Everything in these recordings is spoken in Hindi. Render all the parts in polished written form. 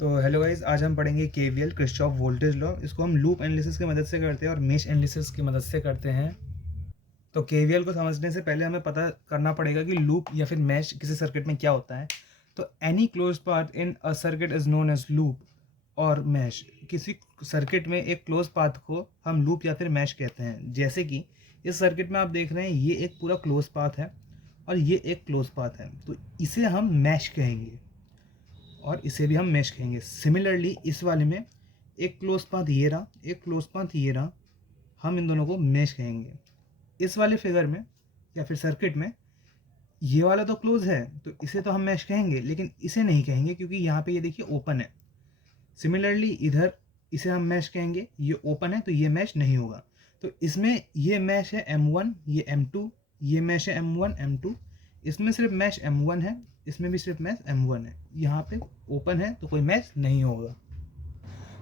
तो हेलो गाइस, आज हम पढ़ेंगे केवीएल किरचॉफ वोल्टेज लॉ। इसको हम लूप एनालिसिस की मदद से करते हैं और मेश एनालिसिस की मदद से करते हैं। तो केवीएल को समझने से पहले हमें पता करना पड़ेगा कि लूप या फिर मैश किसी सर्किट में क्या होता है। तो any close path in a circuit is known as loop और मैश। किसी सर्किट में एक क्लोज पाथ को हम लूप या फिर मैश कहते हैं। जैसे कि इस सर्किट में आप देख रहे हैं, ये एक पूरा क्लोज पाथ है और ये एक क्लोज पाथ है, तो इसे हम मैश कहेंगे और इसे भी हम मैश कहेंगे। सिमिलरली इस वाले में एक क्लोज पाथ ये रहा, एक क्लोज पाथ ये रहा, हम इन दोनों को मैश कहेंगे। इस वाले फिगर में या फिर सर्किट में ये वाला तो क्लोज है, तो इसे तो हम मैश कहेंगे, लेकिन इसे नहीं कहेंगे क्योंकि यहाँ पे ये देखिए ओपन है। सिमिलरली इधर इसे हम मैश कहेंगे, ये ओपन है तो ये मैश नहीं होगा। तो इसमें ये मैश है M1, ये M2, ये मैश है M1 M2, इसमें सिर्फ मैश M1 है, इसमें भी सिर्फ मैश M1 है। यहाँ पे ओपन है तो कोई मैश नहीं होगा।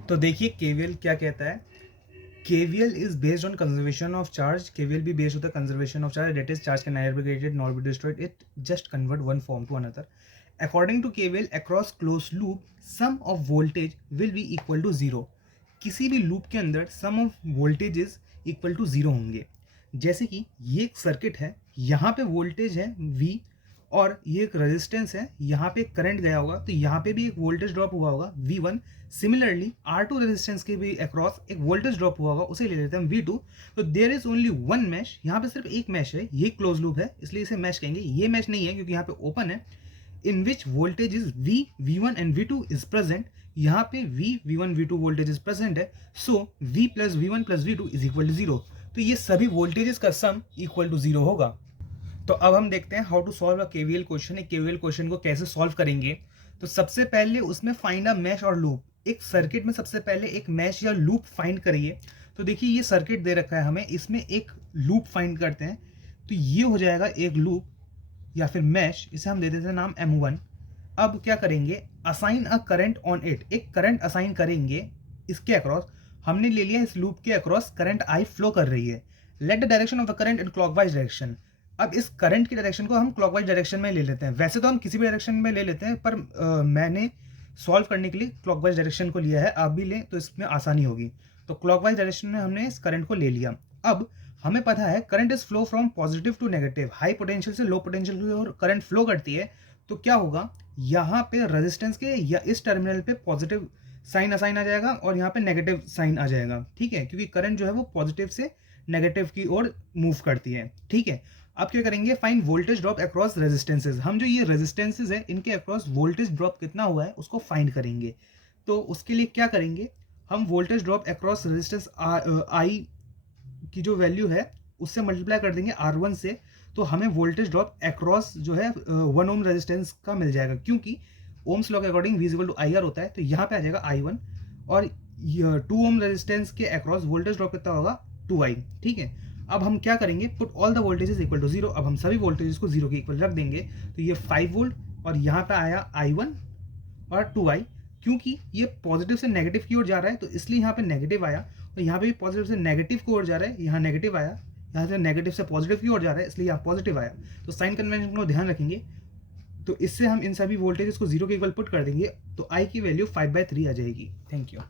तो देखिए केवीएल क्या कहता है। KVL is based on conservation of charge. KVL भी based होता है conservation of charge. That is, charge can neither be created nor be destroyed. It just convert one form to another. According to KVL, across closed loop, sum of voltage will be equal to zero. किसी भी लूप के अंदर sum of voltages equal to zero होंगे। जैसे कि ये एक सर्किट है, यहाँ पे वोल्टेज है V और ये एक रेजिस्टेंस है, यहाँ पे करंट गया होगा तो यहाँ पे भी एक वोल्टेज ड्रॉप हुआ होगा V1। सिमिलरली R2 रेजिस्टेंस के भी अक्रॉस एक वोल्टेज ड्रॉप हुआ होगा, उसे ले लेते हैं V2। तो there is only one mesh, यहाँ पे सिर्फ एक मैश है, ये क्लोज लूप है इसलिए इसे मैश कहेंगे। ये मैश नहीं है क्योंकि यहाँ पे ओपन है। In which voltage is V1 and V2 is present. यहाँ पे V1 V2 voltage is present है, so V plus V1 plus V2 is equal to zero. तो ये सभी वोल्टेजेस का सम इक्वल टू जीरो होगा। तो अब हम देखते हैं how to solve a KVL question. एक केवीएल क्वेश्चन को कैसे सॉल्व करेंगे। तो सबसे पहले उसमें फाइंड अ मैश और लूप। एक सर्किट में सबसे पहले एक मैश या लूप फाइंड करिए। तो देखिए ये सर्किट दे रखा है हमें, इसमें एक लूप फाइंड करते हैं। तो ये हो जाएगा एक लूप या फिर मैश, इसे हम दे देते हैं नाम M1। अब क्या करेंगे, assign a current on it. एक करंट असाइन करेंगे इसके अक्रॉस। हमने ले लिया इस लूप के अक्रॉस करंट I फ्लो कर रही है। Let the direction of the current in clockwise direction. अब इस करंट की डायरेक्शन को हम क्लॉकवाइज डायरेक्शन में ले लेते हैं। वैसे तो हम किसी भी डायरेक्शन में ले लेते हैं, पर मैंने सॉल्व करने के लिए क्लॉकवाइज डायरेक्शन को लिया है। आप भी लें तो इसमें आसानी होगी। तो क्लॉकवाइज डायरेक्शन में हमने इस करंट को ले लिया। अब हमें पता है current is flow from positive to negative. High potential से लो पोटेंशियल की ओर करंट फ्लो करती है। तो क्या होगा, यहाँ पे रेजिस्टेंस के या इस टर्मिनल पे पॉजिटिव साइन असाइन आ जाएगा और यहाँ पे नेगेटिव साइन आ जाएगा। ठीक है, क्योंकि करंट जो है वो पॉजिटिव से नेगेटिव की ओर मूव करती है। ठीक है, अब क्या करेंगे, find voltage drop across resistances. हम जो ये रेजिस्टेंसेज है इनके अक्रॉस वोल्टेज ड्रॉप कितना हुआ है उसको फाइंड करेंगे। तो उसके लिए क्या करेंगे, हम voltage drop across resistance I की जो वैल्यू है उससे मल्टीप्लाई कर देंगे R1 से। तो हमें वोल्टेज ड्रॉप अक्रॉस जो है 1 ओम रेजिस्टेंस का मिल जाएगा, क्योंकि ओम्स लॉ के according V equal to IR होता है। तो यहाँ पे आ जाएगा I1 और 2 ओम रेजिस्टेंस के अक्रॉस वोल्टेज ड्रॉप कितना होगा 2I। ठीक है, अब हम क्या करेंगे, put all the voltages equal to zero. अब हम सभी वोल्टेजेस को जीरो के इक्वल रख देंगे। तो ये 5 वोल्ट और यहाँ पे आया I1 और 2I। क्योंकि ये पॉजिटिव से नेगेटिव की ओर जा रहा है तो इसलिए यहाँ पे नेगेटिव आया, और यहाँ पे भी पॉजिटिव से नेगेटिव की ओर जा रहा है, यहाँ नेगेटिव आया। यहाँ से नेगेटिव से पॉजिटिव की ओर जा रहा है इसलिए यहाँ पॉजिटिव आया। तो साइन कन्वेंशन को ध्यान रखेंगे। तो इससे हम इन सभी वोल्टेजेस को जीरो के इक्वल पुट कर देंगे, तो I की वैल्यू 5/3 आ जाएगी। Thank you.